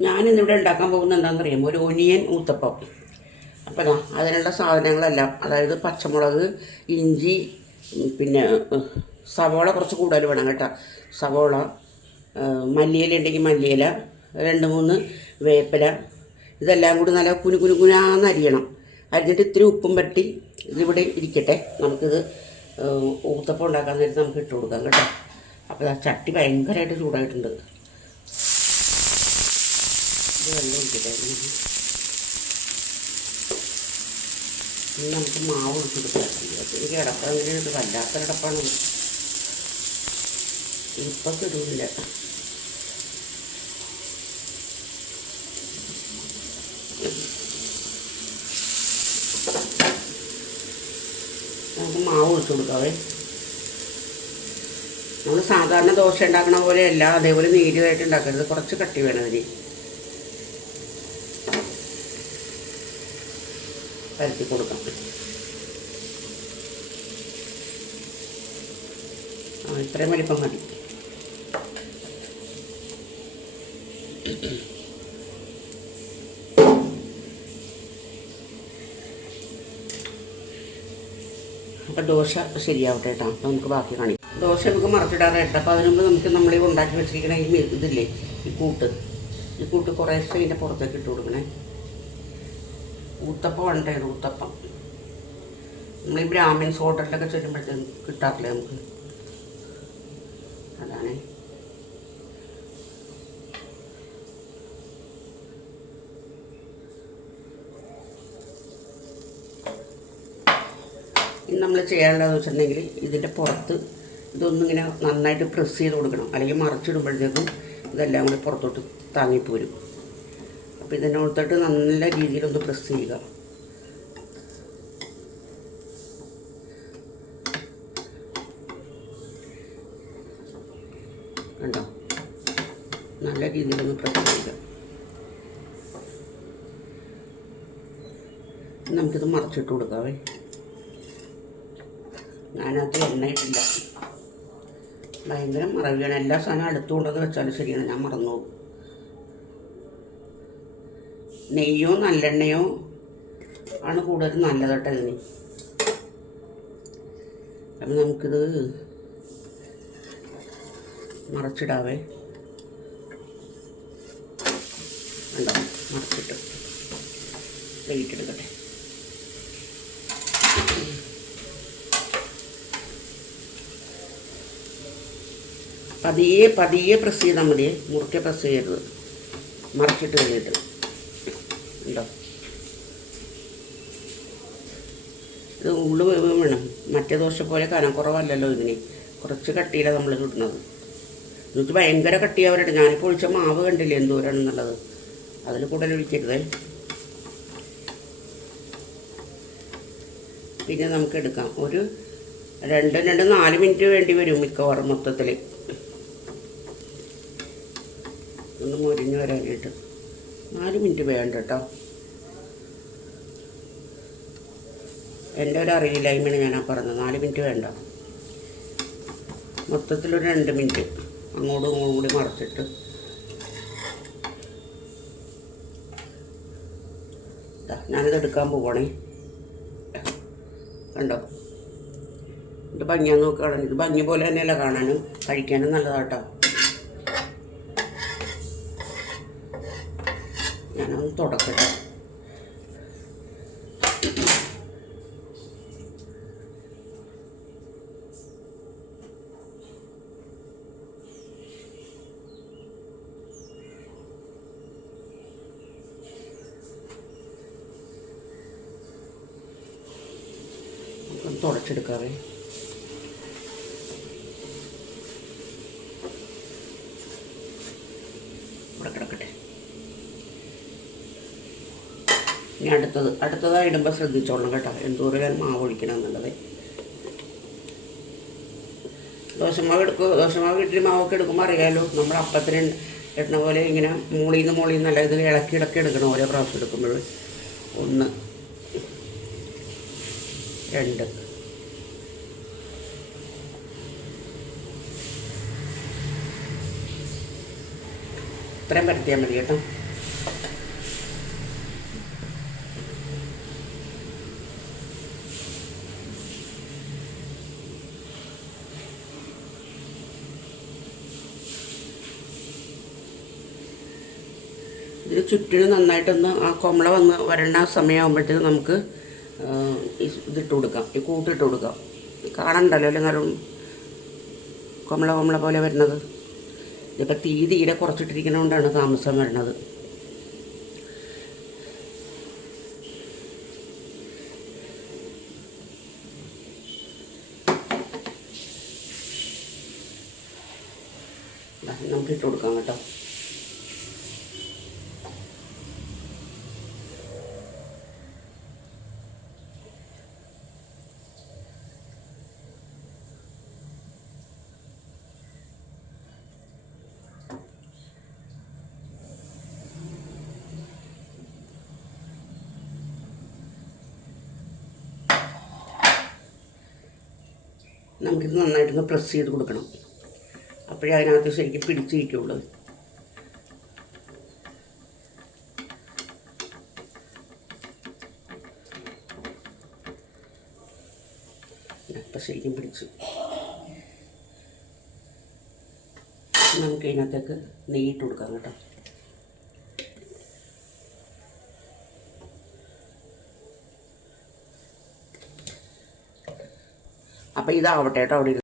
ഞാനിന്നിവിടെ ഉണ്ടാക്കാൻ പോകുന്ന എന്താണെന്ന് അറിയാമോ ഒരു ഒനിയൻ ഊത്തപ്പം. അപ്പം അതിനുള്ള സാധനങ്ങളെല്ലാം അതായത് പച്ചമുളക് ഇഞ്ചി പിന്നെ സവോള കുറച്ച് കൂടുതൽ വേണം കേട്ടോ. സവോള മല്ലിയില ഉണ്ടെങ്കിൽ മല്ലിയില രണ്ട് മൂന്ന് വേപ്പില ഇതെല്ലാം കൂടി നല്ല കുനു കുനു കുനാന്ന് അരിയണം. അരിഞ്ഞിട്ട് ഇത്തിരി ഉപ്പും പറ്റി ഇതിവിടെ ഇരിക്കട്ടെ. നമുക്കിത് ഊത്തപ്പം ഉണ്ടാക്കാൻ നേരത്ത് നമുക്ക് ഇട്ട് കൊടുക്കാം കേട്ടോ. അപ്പോൾ ചട്ടി ഭയങ്കരമായിട്ട് ചൂടായിട്ടുണ്ട്. ഇത് മാവ് മാവ് സാധാരണ ദോശ ഉണ്ടാക്കണ പോലെയല്ല അതേപോലെ നീരുമായിട്ട് ഉണ്ടാക്കരുത്. കുറച്ച് കട്ടി വേണം അതിന്. പരത്തി കൊടുക്കാം ആ ഇത്രയും വലിപ്പം മതി. അപ്പം ദോശ ശരിയാവട്ടെ കേട്ടോ. അപ്പം നമുക്ക് ബാക്കി കാണിക്കാം. ദോശ നമുക്ക് മറച്ചിടാറായിട്ട് അപ്പോൾ അതിന് മുമ്പ് നമുക്ക് നമ്മൾ ഉണ്ടാക്കി വെച്ചിരിക്കണ ഈ ഇതില്ലേ ഈ കൂട്ട്. ഈ കൂട്ട് കുറേശ്ശെ ഇതിന്റെ പുറത്തേക്ക് ഇട്ട് കൊടുക്കണേ. ഊത്തപ്പം ഉണ്ടായിരുന്നു ഊത്തപ്പം. നമ്മൾ ഈ ബ്രാഹ്മിൻസ് ഹോട്ടലിലൊക്കെ ചെല്ലുമ്പോഴത്തേക്കും കിട്ടാറില്ല നമുക്ക്? അതാണ്. ഇനി നമ്മൾ ചെയ്യാനുള്ളതെന്ന് വെച്ചിട്ടുണ്ടെങ്കിൽ ഇതിന്റെ പുറത്ത് ഇതൊന്നിങ്ങനെ നന്നായിട്ട് പ്രസ് ചെയ്ത് കൊടുക്കണം. അല്ലെങ്കിൽ മറിച്ചിടുമ്പോഴത്തേക്കും ഇതെല്ലാം കൂടി പുറത്തോട്ട് താങ്ങിപ്പോരും. അപ്പോൾ ഇതിനോടത്തോട്ട് നല്ല രീതിയിലൊന്ന് പ്രസ് ചെയ്യുക. കണ്ടോ? നല്ല രീതിയിലൊന്ന് പ്രസ് ചെയ്യുക. നമുക്കിത് മറച്ചിട്ട് കൊടുക്കാവേ. ഞാനത് എണ്ണയിട്ടില്ല ഭയങ്കര മറവിയാണ്. എല്ലാ സാധനവും അടുത്തുകൊണ്ടത് വെച്ചാലും ശരിയാണ്. ഞാൻ മറന്നു പോകും നെയ്യോ നല്ലെണ്ണയോ ആണ് കൂടുതൽ നല്ലത് കേട്ടോ ഇതിന്. അപ്പം നമുക്കിത് മറച്ചിടാവേ. ഉണ്ടോ മറച്ചിട്ട് പ്ലേറ്റ് എടുക്കട്ടെ. പതിയെ പതിയെ പ്രസ് ചെയ്താൽ മതിയെ. മുറുക്കെ പ്രസ് ചെയ്യരുത്. മറച്ചിട്ട് കഴിഞ്ഞിട്ട്. ഉണ്ടോ? ഇത് ഉള്ളു വേവ് വേണം. മറ്റേ ദോശ പോലെ കനം കുറവല്ലല്ലോ ഇതിന്. കുറച്ച് കട്ടിയിലാണ് നമ്മൾ ഇടുന്നത് എന്നിട്ട് ഭയങ്കര കട്ടിയാവരുണ്ട് ഞാനിപ്പോൾ ഒഴിച്ച മാവ് കണ്ടില്ലേ എന്തോരാണ് എന്നുള്ളത് അതിൽ കൂടുതൽ ഒഴിക്കരുതേ. പിന്നെ നമുക്ക് എടുക്കാം. ഒരു രണ്ട് രണ്ട് നാല് മിനിറ്റ് വേണ്ടി വരും മിക്കവാറും മൊത്തത്തിൽ ഒന്ന് മുരിഞ്ഞ് വരാനായിട്ട്. നാല് മിനിറ്റ് വേണ്ട കേട്ടോ എന്റെ ഒരു അറിയില്ലായ്മയാണ് ഞാൻ ആ പറഞ്ഞത്. നാല് മിനിറ്റ് വേണ്ട. മൊത്തത്തിലൊരു രണ്ട് മിനിറ്റ് അങ്ങോട്ടും ഇങ്ങോട്ടും കൂടി മറച്ചിട്ട്. ഞാനിത് എടുക്കാൻ പോവാണേ. കണ്ടോ? ഇത് ഭംഗിയാന്ന് നോക്കുകയാണെങ്കിൽ ഭംഗി പോലെ തന്നെയല്ല കാണാനും കഴിക്കാനും നല്ലതാട്ടോ. ഞാനൊന്ന് തുടക്കട്ടെ. നമുക്കൊന്ന് ഇനി അടുത്തത് അടുത്തതായി ഇടുമ്പോൾ ശ്രദ്ധിച്ചോളണം കേട്ടോ. എന്തോരം ഞാൻ മാവ് ഒഴിക്കണം എന്നുള്ളത്. ദോശമാവ് എടുക്കുക ദോശമാവ് ഇട്ടിട്ട് മാവൊക്കെ എടുക്കുമ്പോൾ അറിയാമല്ലോ നമ്മൾ അപ്പത്തിന് ഇടുന്ന പോലെ ഇങ്ങനെ മൂളിൽ നിന്ന് മൂളിൽ നിന്നല്ല ഇത് ഇളക്കി ഇടക്കി എടുക്കണം ഓരോ പ്രാവശ്യം എടുക്കുമ്പോൾ ഒന്ന് രണ്ട്. ഇത്രയും പരത്തിയാൽ മതി കേട്ടോ. ഇതിന് ചുറ്റിനും നന്നായിട്ടൊന്ന് ആ കൊമള വന്ന് വരണ്ട സമയമാകുമ്പോഴത്തേക്ക് നമുക്ക് ഇതിട്ട് കൊടുക്കാം. ഈ കൂട്ടിട്ട് കൊടുക്കാം. കാണണ്ടല്ലോ അല്ലെങ്കിൽ നല്ല കൊമള കൊമള പോലെ വരുന്നത്. ഇതിപ്പോൾ തീ തീരെ കുറച്ചിട്ടിരിക്കുന്നതുകൊണ്ടാണ് താമസം വരുന്നത് നമുക്ക് ഇട്ട് കൊടുക്കാം കേട്ടോ. നമുക്കിത് നന്നായിട്ടൊന്ന് പ്രസ് ചെയ്ത് കൊടുക്കണം. അപ്പോഴേ അതിനകത്ത് ശരിക്കും പിടിച്ചിരിക്കുള്ളൂ ഇപ്പം ശരിക്കും പിടിച്ചു. നമുക്ക് ഇതിനകത്തേക്ക് നെയ്യിട്ട് കൊടുക്കാം കേട്ടോ. അപ്പോൾ ഇതാവട്ടെ കേട്ടോ അവിടെ ഇരുന്ന്.